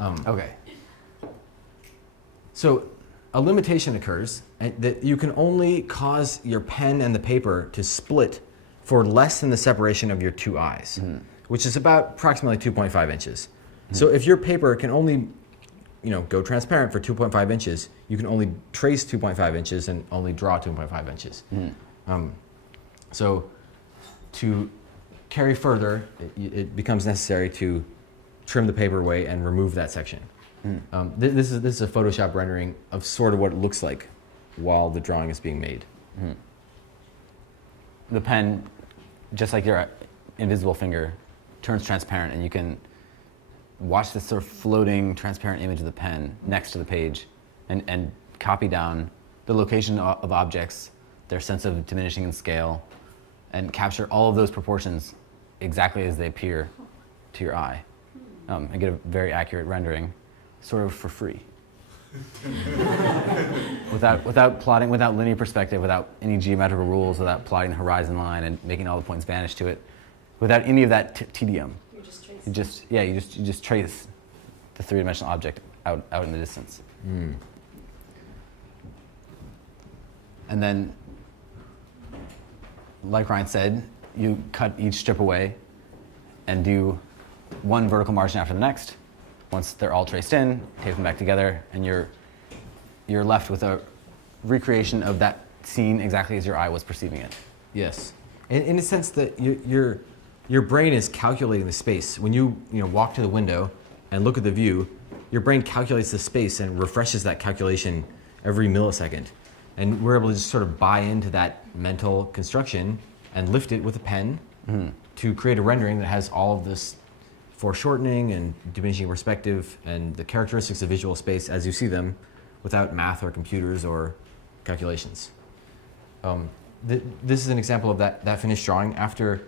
Okay. So a limitation occurs that you can only cause your pen and the paper to split for less than the separation of your two eyes, which is about approximately 2.5 inches. So if your paper can only go transparent for 2.5 inches, you can only trace 2.5 inches and only draw 2.5 inches. So to carry further, it becomes necessary to trim the paper away and remove that section. This is a Photoshop rendering of sort of what it looks like while the drawing is being made. The pen, just like your invisible finger, turns transparent, and you can watch this sort of floating transparent image of the pen next to the page and copy down the location of objects, their sense of diminishing in scale, and capture all of those proportions exactly as they appear to your eye, and get a very accurate rendering, sort of for free. without plotting, without linear perspective, without any geometrical rules, without plotting the horizon line and making all the points vanish to it, without any of that tedium. You're just tracing. You just trace the three-dimensional object out in the distance. And then, like Ryan said, you cut each strip away and do one vertical margin after the next. Once they're all traced in, tape them back together, and you're left with a recreation of that scene exactly as your eye was perceiving it. Yes, in a sense that your brain is calculating the space. When you walk to the window and look at the view, your brain calculates the space and refreshes that calculation every millisecond. And we're able to just sort of buy into that mental construction and lift it with a pen to create a rendering that has all of this foreshortening and diminishing perspective and the characteristics of visual space as you see them without math or computers or calculations. This is an example of that finished drawing. After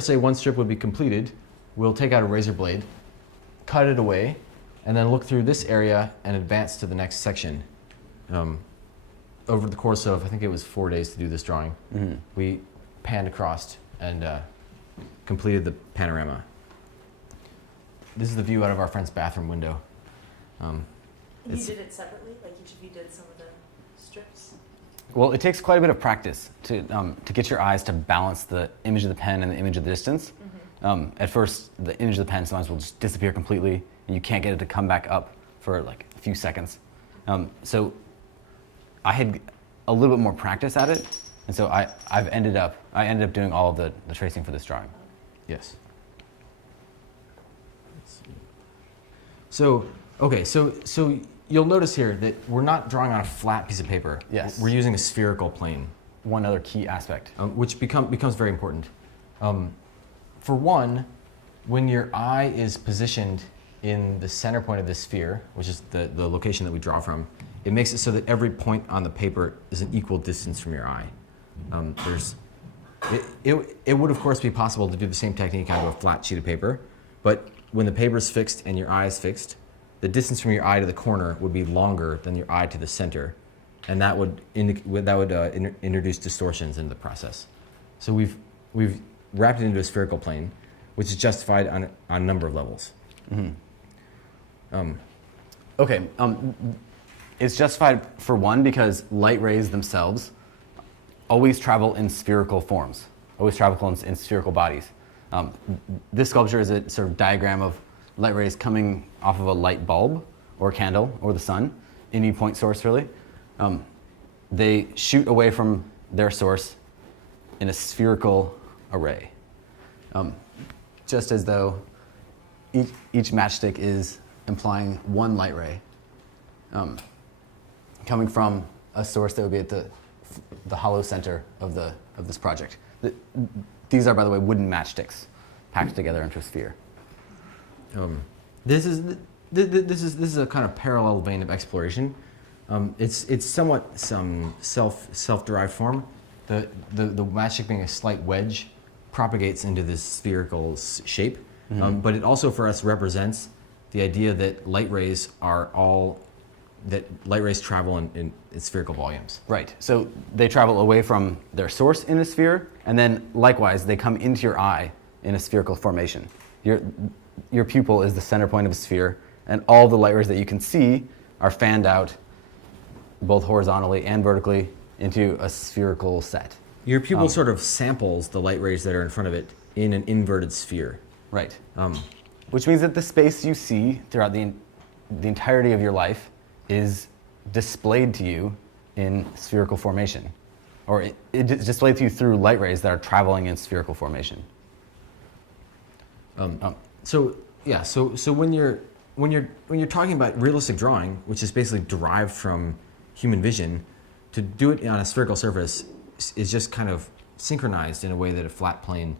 say one strip would be completed, we'll take out a razor blade, cut it away, and then look through this area and advance to the next section. Over the course of, I think it was 4 days to do this drawing, we panned across and completed the panorama. This is the view out of our friend's bathroom window. And you did it separately? Like each of you did some of the strips? Well, it takes quite a bit of practice to get your eyes to balance the image of the pen and the image of the distance. At first, the image of the pen sometimes will just disappear completely, and you can't get it to come back up for like a few seconds. So I had a little bit more practice at it, and so I ended up doing all of the tracing for this drawing. Yes. So you'll notice here that we're not drawing on a flat piece of paper. Yes. We're using a spherical plane. One other key aspect. Which becomes very important. For one, when your eye is positioned in the center point of the sphere, which is the location that we draw from, it makes it so that every point on the paper is an equal distance from your eye. It would, of course, be possible to do the same technique on a flat sheet of paper, but when the paper is fixed and your eye is fixed, the distance from your eye to the corner would be longer than your eye to the center, and that would introduce distortions into the process. So we've wrapped it into a spherical plane, which is justified on a number of levels. Okay, it's justified for one because light rays themselves always travel in spherical forms, always travel in spherical bodies. This sculpture is a sort of diagram of light rays coming off of a light bulb or a candle or the sun, any point source really. They shoot away from their source in a spherical array, just as though each matchstick is implying one light ray coming from a source that would be at the hollow center of this project. These are, by the way, wooden matchsticks packed together into a sphere. This is a kind of parallel vein of exploration. It's somewhat some self-derived form. The matchstick being a slight wedge propagates into this spherical shape, but it also for us represents the idea that light rays travel in spherical volumes. Right. So they travel away from their source in a sphere, and then likewise they come into your eye in a spherical formation. your pupil is the center point of a sphere, and all the light rays that you can see are fanned out both horizontally and vertically into a spherical set. Your pupil sort of samples the light rays that are in front of it in an inverted sphere. Right. Which means that the space you see throughout the entirety of your life is displayed to you in spherical formation. Or it's displayed to you through light rays that are traveling in spherical formation. So when you're talking about realistic drawing, which is basically derived from human vision, to do it on a spherical surface is just kind of synchronized in a way that a flat plane.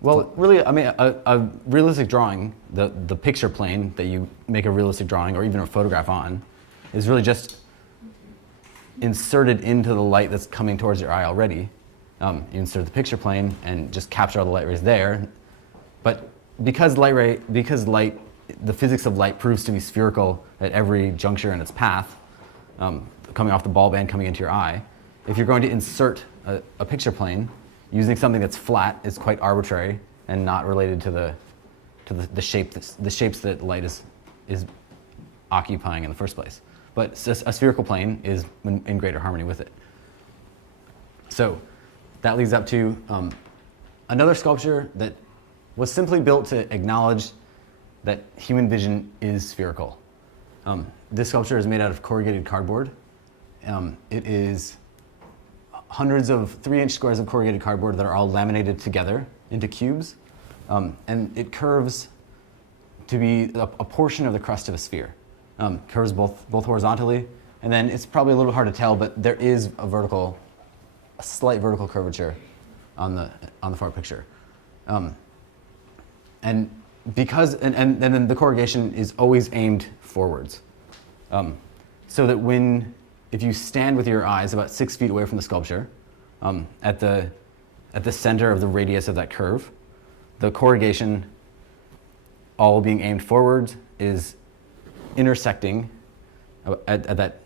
Well, really, I mean, a realistic drawing, the picture plane that you make a realistic drawing or even a photograph on, is really just inserted into the light that's coming towards your eye already. You insert the picture plane and just capture all the light rays there. But because the physics of light proves to be spherical at every juncture in its path, coming off the ball band, coming into your eye, if you're going to insert a picture plane using something that's flat, is quite arbitrary and not related to the shapes that light is occupying in the first place. But a spherical plane is in greater harmony with it. So that leads up to another sculpture that was simply built to acknowledge that human vision is spherical. This sculpture is made out of corrugated cardboard. It is hundreds of 3-inch squares of corrugated cardboard that are all laminated together into cubes. And it curves to be a portion of the crust of a sphere. Curves both horizontally, and then it's probably a little hard to tell, but there is a slight vertical curvature on the far picture. And then the corrugation is always aimed forwards. So that if you stand with your eyes about 6 feet away from the sculpture, at the center of the radius of that curve, the corrugation, all being aimed forward, is intersecting at that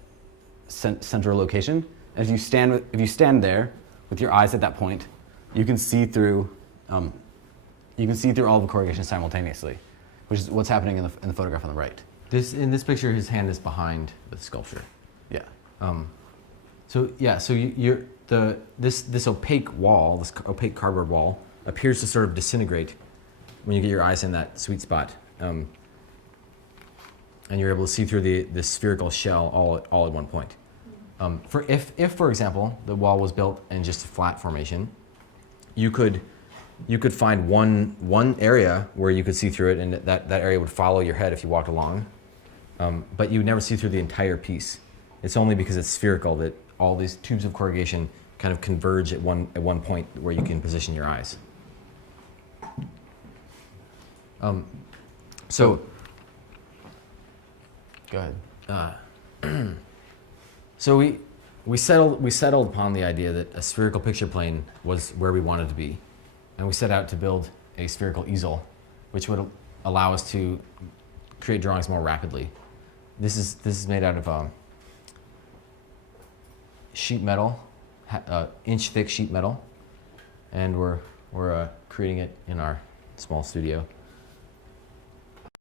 central location. And if you stand there with your eyes at that point, you can see through all of the corrugation simultaneously, which is what's happening in the photograph on the right. In this picture, his hand is behind the sculpture. Yeah. This opaque wall, this opaque cardboard wall, appears to sort of disintegrate when you get your eyes in that sweet spot, and you're able to see through the spherical shell all at one point. If for example the wall was built in just a flat formation, you could find one area where you could see through it, and that area would follow your head if you walked along, but you would never see through the entire piece. It's only because it's spherical that all these tubes of corrugation kind of converge at one point where you can position your eyes. So Go ahead. So we settled upon the idea that a spherical picture plane was where we wanted to be, and we set out to build a spherical easel, which would allow us to create drawings more rapidly. This is made out of sheet metal, inch thick sheet metal, and we're creating it in our small studio.